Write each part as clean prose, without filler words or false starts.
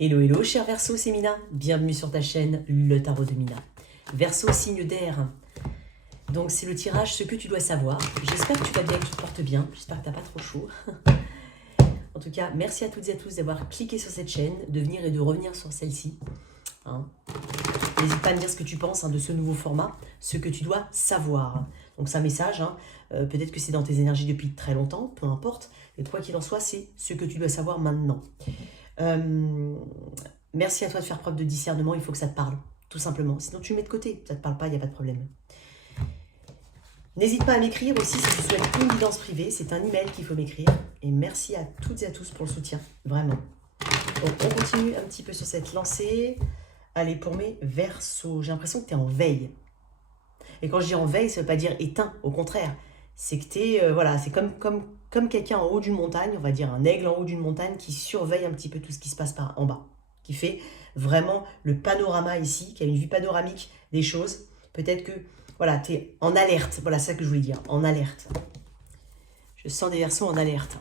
Hello, hello, cher Verseau, c'est Mina. Bienvenue sur ta chaîne, le tarot de Mina. Verseau, signe d'air. Donc, c'est le tirage Ce que tu dois savoir. J'espère que tu vas bien, que tu te portes bien. J'espère que tu n'as pas trop chaud. En tout cas, merci à toutes et à tous d'avoir cliqué sur cette chaîne, de venir et de revenir sur celle-ci. N'hésite pas à me dire ce que tu penses de ce nouveau format, ce que tu dois savoir. Donc, c'est un message. Peut-être que c'est dans tes énergies depuis très longtemps, peu importe. Et quoi qu'il en soit, c'est ce que tu dois savoir maintenant. Merci à toi de faire preuve de discernement, il faut que ça te parle, tout simplement. Sinon tu le mets de côté, ça ne te parle pas, il n'y a pas de problème. N'hésite pas à m'écrire aussi si tu souhaites une guidance privée, c'est un email qu'il faut m'écrire. Et merci à toutes et à tous pour le soutien, vraiment. Donc on continue un petit peu sur cette lancée. Allez, pour mes Verseaux, j'ai l'impression que tu es en veille. Et quand je dis en veille, ça ne veut pas dire éteint, au contraire. C'est que tu es, voilà, c'est comme quelqu'un en haut d'une montagne, on va dire un aigle en haut d'une montagne qui surveille un petit peu tout ce qui se passe par en bas, qui fait vraiment le panorama ici, qui a une vue panoramique des choses. Peut-être que voilà, tu es en alerte, voilà ça que je voulais dire, en alerte. Je sens des Verseaux en alerte.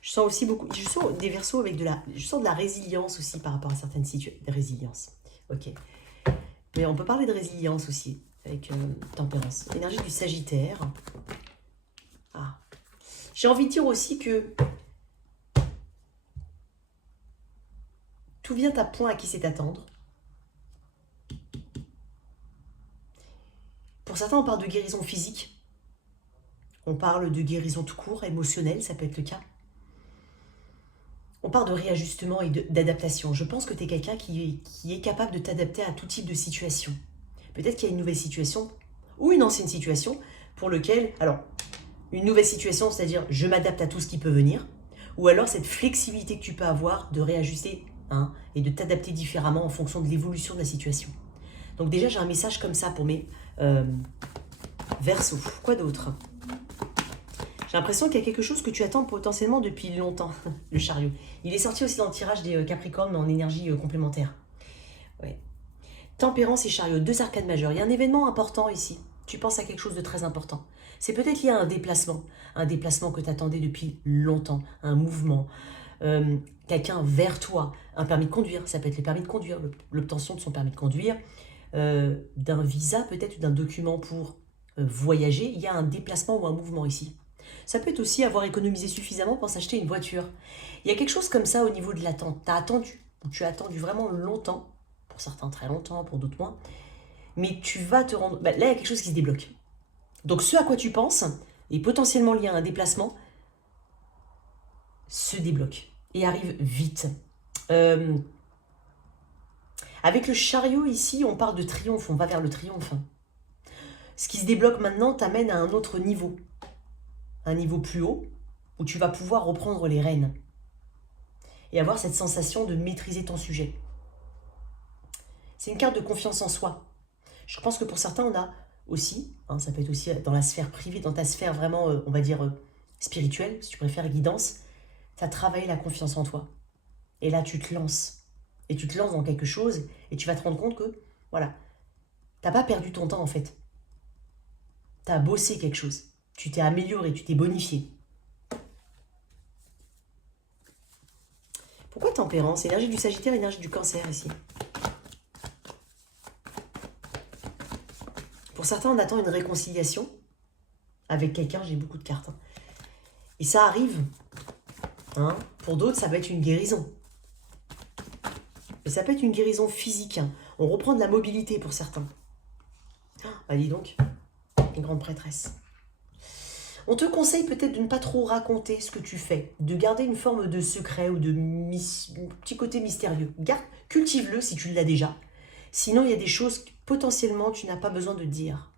Je sens aussi beaucoup, je sens des Verseaux avec je sens de la résilience aussi par rapport à certaines situations, de résilience. Ok. Mais on peut parler de résilience aussi avec tempérance. Énergie du Sagittaire. Ah. J'ai envie de dire aussi que tout vient à point à qui sait attendre. Pour certains, on parle de guérison physique. On parle de guérison tout court, émotionnelle, ça peut être le cas. On parle de réajustement et d'adaptation. Je pense que tu es quelqu'un qui est capable de t'adapter à tout type de situation. Peut-être qu'il y a une nouvelle situation ou une ancienne situation pour lequel... Alors, une nouvelle situation, c'est-à-dire je m'adapte à tout ce qui peut venir. Ou alors cette flexibilité que tu peux avoir de réajuster et de t'adapter différemment en fonction de l'évolution de la situation. Donc déjà, j'ai un message comme ça pour mes Verseaux. Quoi d'autre? J'ai l'impression qu'il y a quelque chose que tu attends potentiellement depuis longtemps, le chariot. Il est sorti aussi dans le tirage des Capricornes, mais en énergie complémentaire. Ouais. Tempérance et chariot, deux arcades majeures. Il y a un événement important ici. Tu penses à quelque chose de très important. C'est peut-être lié à un déplacement que tu attendais depuis longtemps, un mouvement, quelqu'un vers toi, un permis de conduire, ça peut être le permis de conduire, l'obtention de son permis de conduire, d'un visa peut-être, ou d'un document pour voyager. Il y a un déplacement ou un mouvement ici. Ça peut être aussi avoir économisé suffisamment pour s'acheter une voiture. Il y a quelque chose comme ça au niveau de l'attente. Tu as attendu vraiment longtemps, pour certains très longtemps, pour d'autres moins, mais tu vas te rendre... là, il y a quelque chose qui se débloque. Donc ce à quoi tu penses, et potentiellement lié à un déplacement, se débloque et arrive vite. Avec le chariot ici, on parle de triomphe, on va vers le triomphe. Ce qui se débloque maintenant t'amène à un autre niveau. Un niveau plus haut, où tu vas pouvoir reprendre les rênes. Et avoir cette sensation de maîtriser ton sujet. C'est une carte de confiance en soi. Je pense que pour certains, on a aussi, ça peut être aussi dans la sphère privée, dans ta sphère vraiment, on va dire, spirituelle, si tu préfères, guidance, tu as travaillé la confiance en toi. Et là, tu te lances. Et tu te lances dans quelque chose, et tu vas te rendre compte que, voilà, tu n'as pas perdu ton temps, en fait. Tu as bossé quelque chose. Tu t'es amélioré, tu t'es bonifié. Pourquoi tempérance? Énergie du Sagittaire, énergie du Cancer ici. Pour certains, on attend une réconciliation avec quelqu'un. J'ai beaucoup de cartes. Et ça arrive. Pour d'autres, ça va être une guérison. Mais ça peut être une guérison physique. On reprend de la mobilité pour certains. Bah dis donc, une grande prêtresse. On te conseille peut-être de ne pas trop raconter ce que tu fais, de garder une forme de secret ou de petit côté mystérieux. Cultive-le si tu l'as déjà. Sinon, il y a des choses que potentiellement tu n'as pas besoin de dire.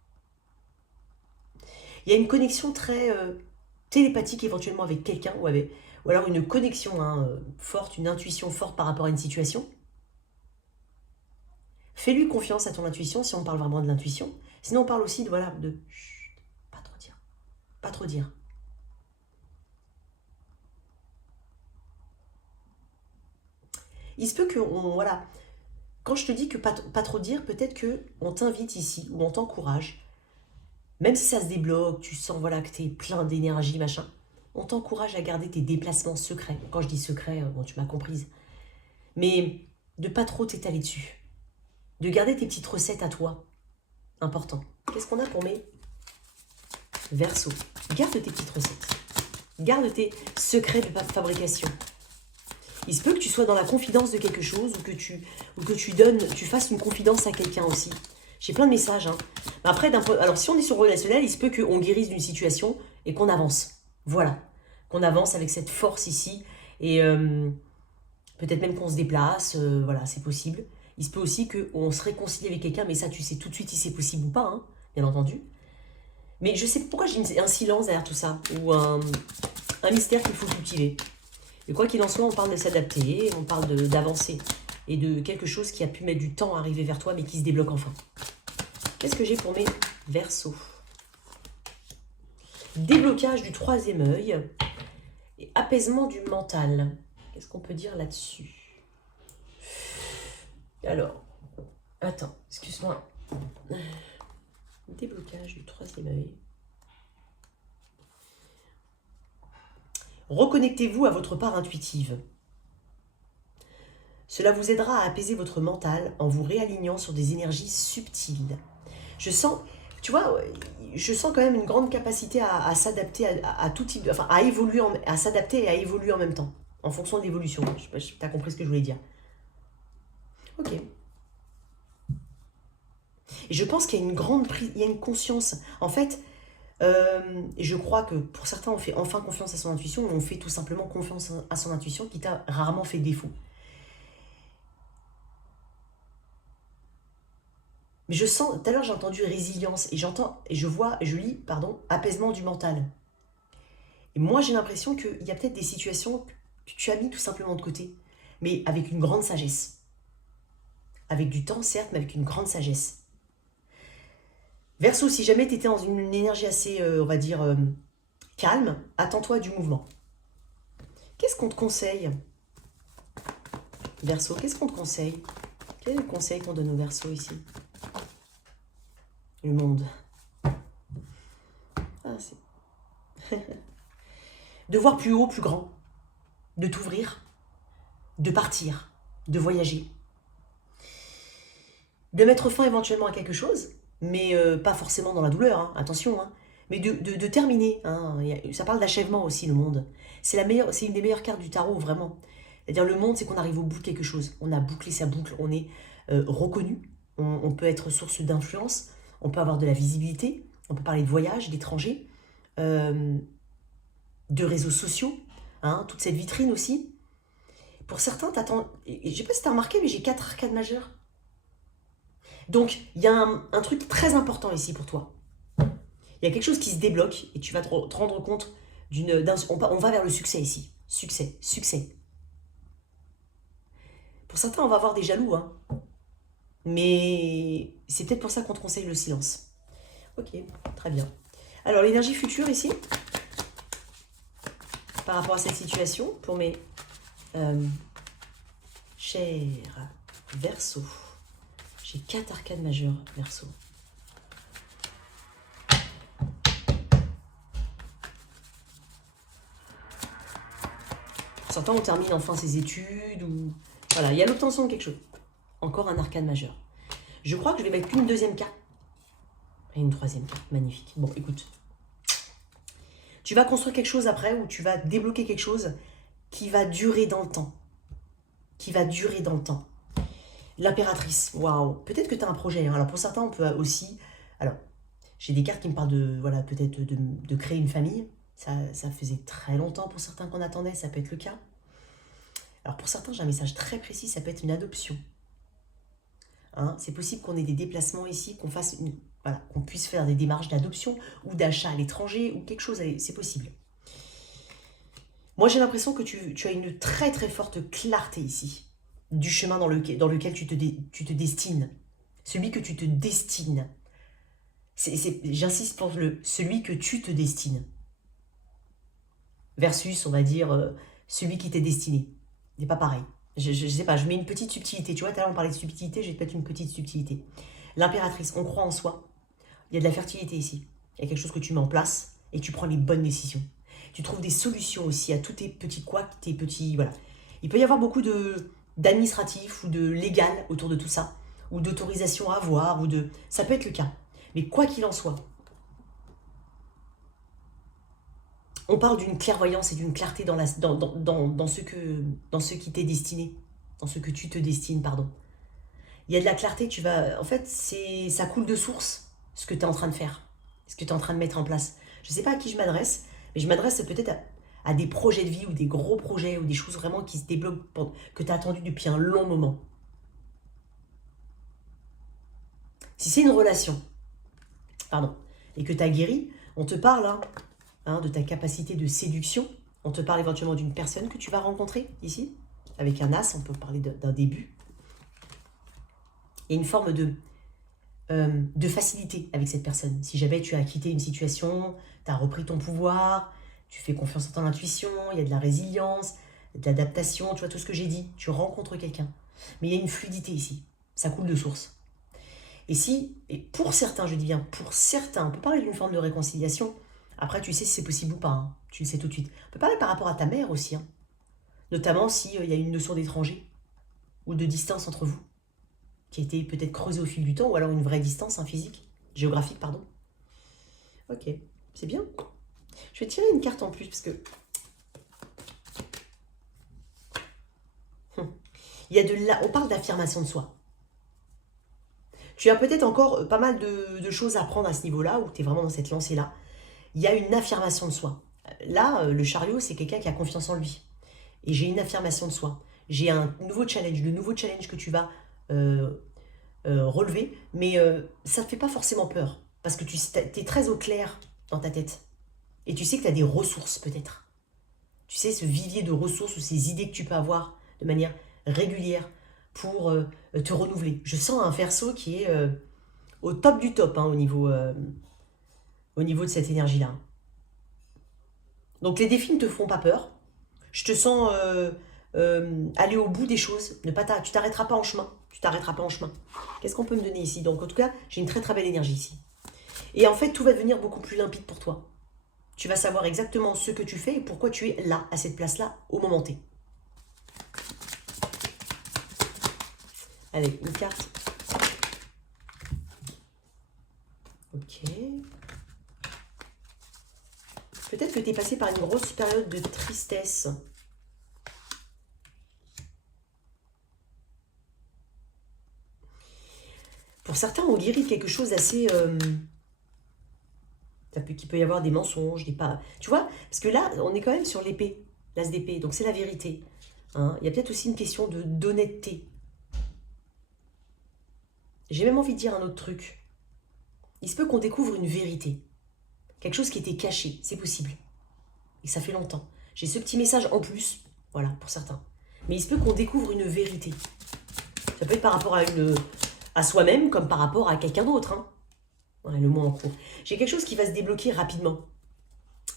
Il y a une connexion très télépathique éventuellement avec quelqu'un ou alors une connexion forte, une intuition forte par rapport à une situation. Fais-lui confiance à ton intuition si on parle vraiment de l'intuition. Sinon, on parle aussi de chut, pas trop dire. Pas trop dire. Il se peut que, voilà, quand je te dis que pas trop dire, peut-être qu'on t'invite ici, ou on t'encourage, même si ça se débloque, tu sens voilà, que tu es plein d'énergie, machin, on t'encourage à garder tes déplacements secrets. Quand je dis secret, bon, tu m'as comprise. Mais de pas trop t'étaler dessus. De garder tes petites recettes à toi. Important. Qu'est-ce qu'on a pour mes Verseaux? Garde tes petites recettes. Garde tes secrets de fabrication. Il se peut que tu sois dans la confidence de quelque chose ou que tu fasses une confidence à quelqu'un aussi. J'ai plein de messages. Hein. Après, alors si on est sur le relationnel, il se peut qu'on guérisse d'une situation et qu'on avance. Voilà. Qu'on avance avec cette force ici. Et peut-être même qu'on se déplace. Voilà, c'est possible. Il se peut aussi qu'on se réconcilie avec quelqu'un, mais ça, tu sais tout de suite si c'est possible ou pas, hein, bien entendu. Mais je sais pourquoi j'ai un silence derrière tout ça, ou un mystère qu'il faut cultiver. Et quoi qu'il en soit, on parle de s'adapter, on parle d'avancer, et de quelque chose qui a pu mettre du temps à arriver vers toi, mais qui se débloque enfin. Qu'est-ce que j'ai pour mes Verseaux? Déblocage du troisième œil, et apaisement du mental. Qu'est-ce qu'on peut dire là-dessus? Alors, attends, excuse-moi. Déblocage du troisième œil. Reconnectez-vous à votre part intuitive. Cela vous aidera à apaiser votre mental en vous réalignant sur des énergies subtiles. Je sens, tu vois, je sens quand même une grande capacité à s'adapter à tout type, enfin à évoluer, à s'adapter et à évoluer en même temps, en fonction de l'évolution. Je sais pas si tu as compris ce que je voulais dire. Ok. Et je pense qu'il y a une grande prise, il y a une conscience. En fait, je crois que pour certains, on fait enfin confiance à son intuition, mais on fait tout simplement confiance à son intuition qui t'a rarement fait défaut. Mais je sens, tout à l'heure j'ai entendu résilience, et je lis, apaisement du mental. Et moi j'ai l'impression qu'il y a peut-être des situations que tu as mis tout simplement de côté, mais avec une grande sagesse. Avec du temps, certes, mais avec une grande sagesse. Verseau, si jamais tu étais dans une énergie assez, on va dire, calme, attends-toi du mouvement. Qu'est-ce qu'on te conseille, Verseau? Qu'est-ce qu'on te conseille? Quel est le conseil qu'on donne aux Verseaux ici? Le monde. Ah, c'est... de voir plus haut, plus grand. De t'ouvrir. De partir. De voyager. De mettre fin éventuellement à quelque chose, mais pas forcément dans la douleur, hein, attention, hein, mais de terminer. Hein, ça parle d'achèvement aussi, le monde. C'est une des meilleures cartes du tarot, vraiment. C'est-à-dire le monde, c'est qu'on arrive au bout de quelque chose. On a bouclé sa boucle, on est reconnu, on peut être source d'influence, on peut avoir de la visibilité, on peut parler de voyage, d'étrangers, de réseaux sociaux, hein, toute cette vitrine aussi. Pour certains, t'attends... Je ne sais pas si tu as remarqué, mais j'ai 4 arcades majeures. Donc, il y a un truc très important ici pour toi. Il y a quelque chose qui se débloque et tu vas te rendre compte on va vers le succès ici. Succès, succès. Pour certains, on va avoir des jaloux, hein. Mais c'est peut-être pour ça qu'on te conseille le silence. Ok, très bien. Alors, l'énergie future ici, par rapport à cette situation, pour mes chers Verseaux. J'ai 4 arcades majeures, Verseau. Certains on termine enfin ses études, ou... Voilà, il y a l'obtention de quelque chose. Encore un arcane majeur. Je crois que je vais mettre une deuxième carte. Et une troisième carte, magnifique. Bon, écoute. Tu vas construire quelque chose après, ou tu vas débloquer quelque chose qui va durer dans le temps. Qui va durer dans le temps. L'impératrice, waouh. Peut-être que tu as un projet. Hein. Alors pour certains, on peut aussi... Alors, j'ai des cartes qui me parlent de, voilà, peut-être de créer une famille. Ça faisait très longtemps pour certains qu'on attendait, ça peut être le cas. Alors pour certains, j'ai un message très précis, ça peut être une adoption. Hein, c'est possible qu'on ait des déplacements ici, qu'on puisse faire des démarches d'adoption ou d'achat à l'étranger ou quelque chose, c'est possible. Moi, j'ai l'impression que tu as une très très forte clarté ici, du chemin dans lequel tu te destines. Celui que tu te destines. J'insiste pour celui que tu te destines. Versus, on va dire, celui qui t'est destiné. C'est pas pareil. Je sais pas, je mets une petite subtilité. Tu vois, tout à l'heure on parlait de subtilité, je vais te mettre une petite subtilité. L'impératrice, on croit en soi. Il y a de la fertilité ici. Il y a quelque chose que tu mets en place et tu prends les bonnes décisions. Tu trouves des solutions aussi à tous tes petits couacs, tes petits... Voilà. Il peut y avoir beaucoup de d'administratif ou de légal autour de tout ça, ou d'autorisation à avoir, ou de... Ça peut être le cas. Mais quoi qu'il en soit, on parle d'une clairvoyance et d'une clarté dans ce qui t'est destiné, dans ce que tu te destines, pardon. Il y a de la clarté, en fait, ça coule de source, ce que tu es en train de faire, ce que tu es en train de mettre en place. Je ne sais pas à qui je m'adresse, mais je m'adresse peut-être à des projets de vie ou des gros projets ou des choses vraiment qui se débloquent, que tu as attendu depuis un long moment. Si c'est une relation, pardon, et que tu as guéri, on te parle de ta capacité de séduction, on te parle éventuellement d'une personne que tu vas rencontrer ici, avec un as, on peut parler d'un début. Il y a une forme de facilité avec cette personne. Si jamais tu as quitté une situation, tu as repris ton pouvoir, tu fais confiance en ton intuition, il y a de la résilience, de l'adaptation, tu vois tout ce que j'ai dit, tu rencontres quelqu'un. Mais il y a une fluidité ici, ça coule de source. Et pour certains, je dis bien pour certains, on peut parler d'une forme de réconciliation. Après, tu sais si c'est possible ou pas, hein. Tu le sais tout de suite. On peut parler par rapport à ta mère aussi, hein. Notamment s'il y a une notion d'étranger ou de distance entre vous, qui a été peut-être creusée au fil du temps, ou alors une vraie distance physique, géographique, pardon. Ok, c'est bien. Je vais tirer une carte en plus, parce que... on parle d'affirmation de soi. Tu as peut-être encore pas mal de choses à apprendre à ce niveau-là, où tu es vraiment dans cette lancée-là. Il y a une affirmation de soi. Là, le chariot, c'est quelqu'un qui a confiance en lui. Et j'ai une affirmation de soi. J'ai un nouveau challenge, le nouveau challenge que tu vas relever, mais ça ne te fait pas forcément peur, parce que tu es très au clair dans ta tête. Et tu sais que tu as des ressources, peut-être. Tu sais, ce vivier de ressources ou ces idées que tu peux avoir de manière régulière pour te renouveler. Je sens un Verseau qui est au top du top, hein, au niveau de cette énergie-là. Donc les défis ne te feront pas peur. Je te sens aller au bout des choses. Tu t'arrêteras pas en chemin. Tu t'arrêteras pas en chemin. Qu'est-ce qu'on peut me donner ici? Donc en tout cas, j'ai une très très belle énergie ici. Et en fait, tout va devenir beaucoup plus limpide pour toi. Tu vas savoir exactement ce que tu fais et pourquoi tu es là, à cette place-là, au moment T. Allez, une carte. Ok. Peut-être que tu es passé par une grosse période de tristesse. Pour certains, on guérit quelque chose d'assez... qu'il peut y avoir des mensonges, des pas... Tu vois, parce que là, on est quand même sur l'épée, l'as d'épée, donc c'est la vérité. Hein. Il y a peut-être aussi une question d'honnêteté. J'ai même envie de dire un autre truc. Il se peut qu'on découvre une vérité. Quelque chose qui était caché, c'est possible. Et ça fait longtemps. J'ai ce petit message en plus, voilà, pour certains. Mais il se peut qu'on découvre une vérité. Ça peut être par rapport à soi-même, comme par rapport à quelqu'un d'autre. Hein. Ouais, le mot en cours. J'ai quelque chose qui va se débloquer rapidement,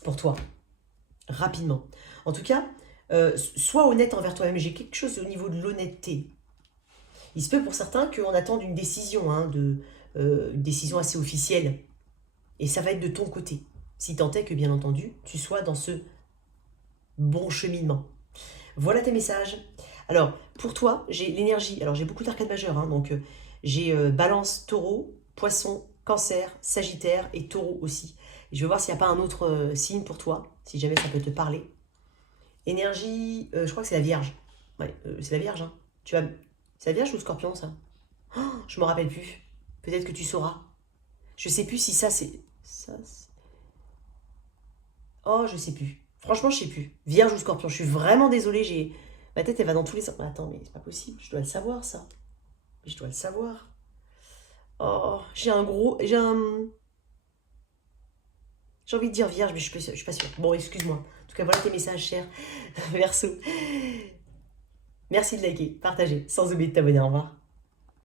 pour toi. Rapidement. En tout cas, sois honnête envers toi-même. J'ai quelque chose au niveau de l'honnêteté. Il se peut pour certains qu'on attende une décision, une décision assez officielle. Et ça va être de ton côté. Si tant est que, bien entendu, tu sois dans ce bon cheminement. Voilà tes messages. Alors, pour toi, j'ai l'énergie. Alors, j'ai beaucoup d'arcades majeures. Hein, donc, j'ai Balance, Taureau, Poisson, Cancer, Sagittaire et Taureau aussi. Et je vais voir s'il n'y a pas un autre signe pour toi, si jamais ça peut te parler. Énergie, je crois que c'est la Vierge. Ouais, c'est la Vierge. Hein. C'est la Vierge ou le Scorpion, ça? Oh, je me rappelle plus. Peut-être que tu sauras. Je sais plus si ça, c'est... Oh, je sais plus. Franchement, je sais plus. Vierge ou Scorpion. Je suis vraiment désolée. Ma tête, elle va dans tous les sens. Attends, mais c'est pas possible. Je dois le savoir, ça. Mais je dois le savoir. Oh, j'ai envie de dire Vierge, mais je suis pas sûre. Bon, excuse-moi. En tout cas, voilà tes messages, chers Verseau. Merci de liker, partager, sans oublier de t'abonner. Au revoir.